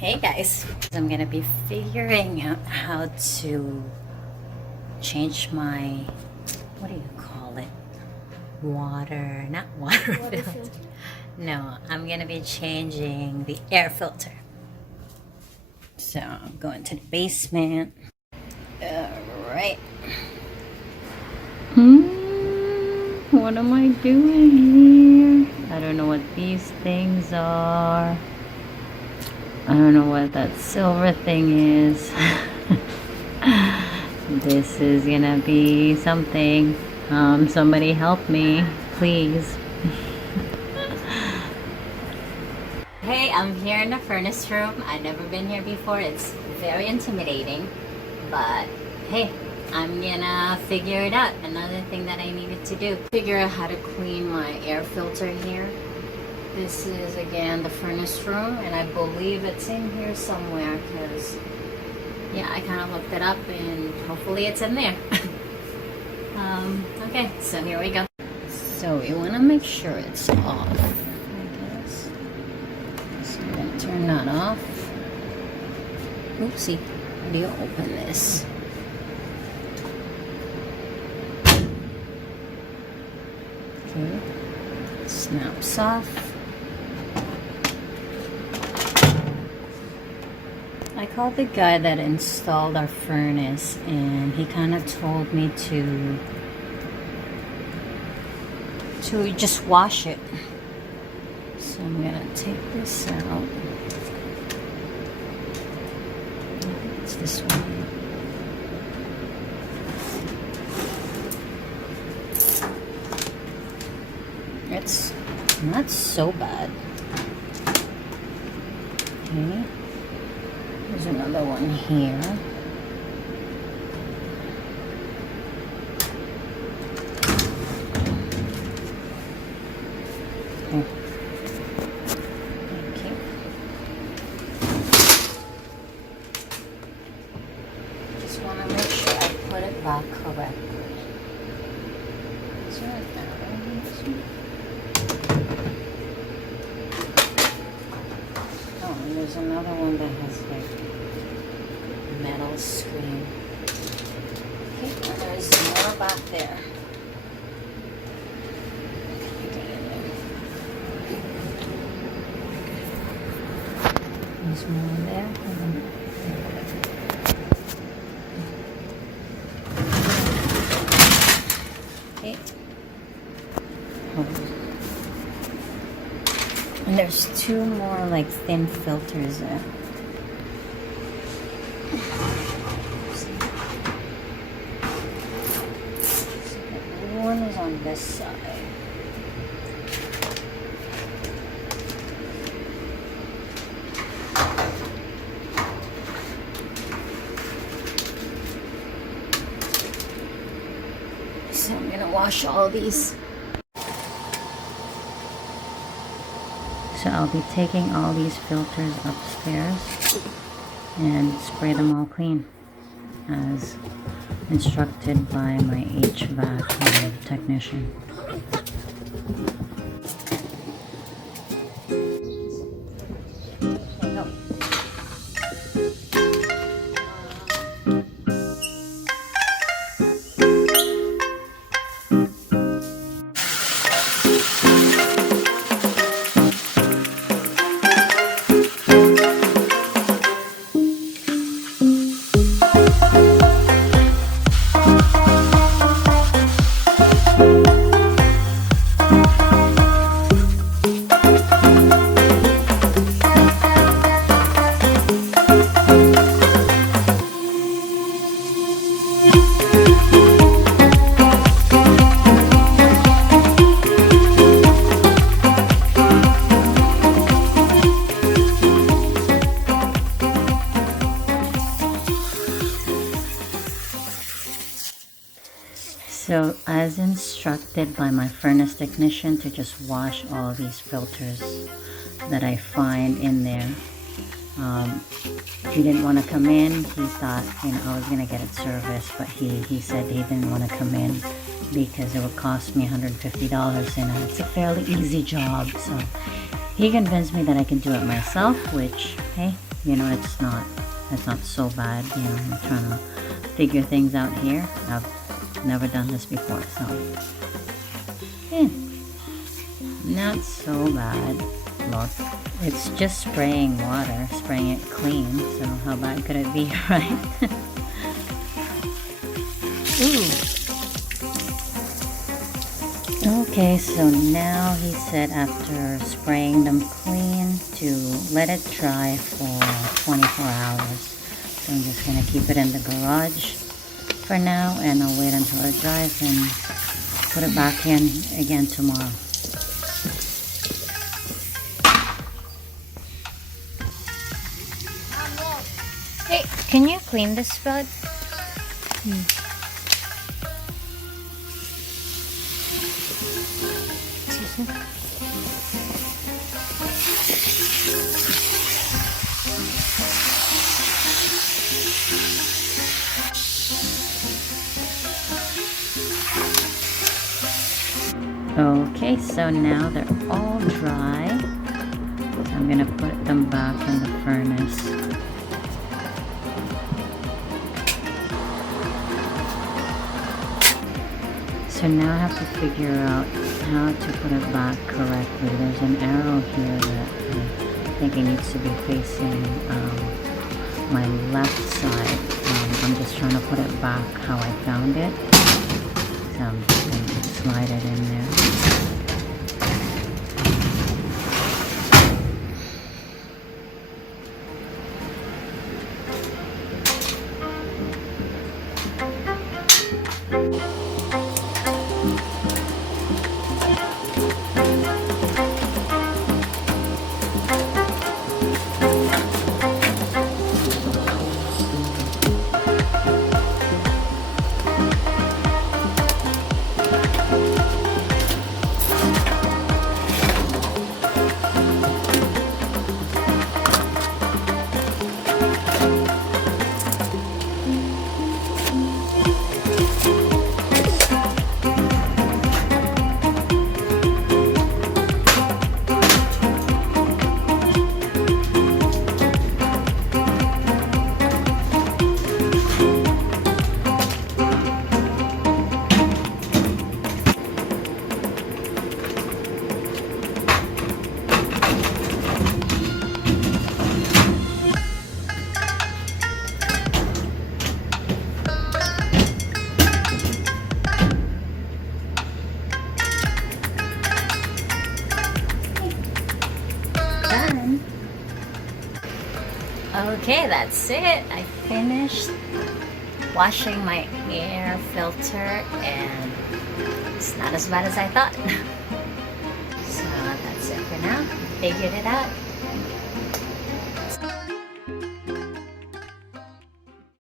Hey guys, I'm gonna be figuring out how to change my, what do you call it? Not water filter. No, I'm gonna be changing the air filter. So I'm going to the basement. Alright. What am I doing here? I don't know what these things are. I don't know what that silver thing is. This is gonna be something. Somebody help me, please. Hey, I'm here in the furnace room. I've never been here before. It's very intimidating, but hey, I'm gonna figure it out. Another thing that I needed to do, figure out how to clean my air filter here. This is again the furnace room, and I believe it's in here somewhere because yeah, I kind of looked it up and hopefully it's in there. Okay, so here we go. So we want to make sure it's off, I guess. So I'm going to turn that off. Oopsie, how do you open this? Okay, snaps off. I called the guy that installed our furnace and he kind of told me to just wash it. So I'm gonna take this out. It's this one. It's not so bad. Okay. There's another one here. Okay. Thank you. Just want to make sure I put it back correctly. Is there an arrow in this one? Oh, and there's another one that has like metal screen. Okay, and there's more back there. There's more there. Okay. And there's two more like thin filters there. One is on this side. So I'm gonna wash all these. So I'll be taking all these filters upstairs and spray them all clean as instructed by my HVAC technician. So as instructed by my furnace technician to just wash all these filters that I find in there. He didn't want to come in. He thought, I was going to get it serviced, but he said he didn't want to come in because it would cost me $150 and it's a fairly easy job. So he convinced me that I can do it myself, which, hey, you know, it's not so bad. You know, I'm trying to figure things out here. I've never done this before, so yeah, not so bad. Look, it's just spraying water, spraying it clean, so how bad could it be, right? Ooh. Okay, so now he said after spraying them clean to let it dry for 24 hours. So I'm just gonna keep it in the garage for now, and I'll wait until it dries and put it back in again tomorrow. Hey, can you clean this bud? Excuse me. Okay, so now they're all dry. So I'm gonna put them back in the furnace. So now I have to figure out how to put it back correctly. There's an arrow here that I think it needs to be facing my left side. I'm just trying to put it back how I found it. So I'm just going to slide it in there. Okay, that's it. I finished washing my air filter and it's not as bad as I thought. So that's it for now. Figured it out.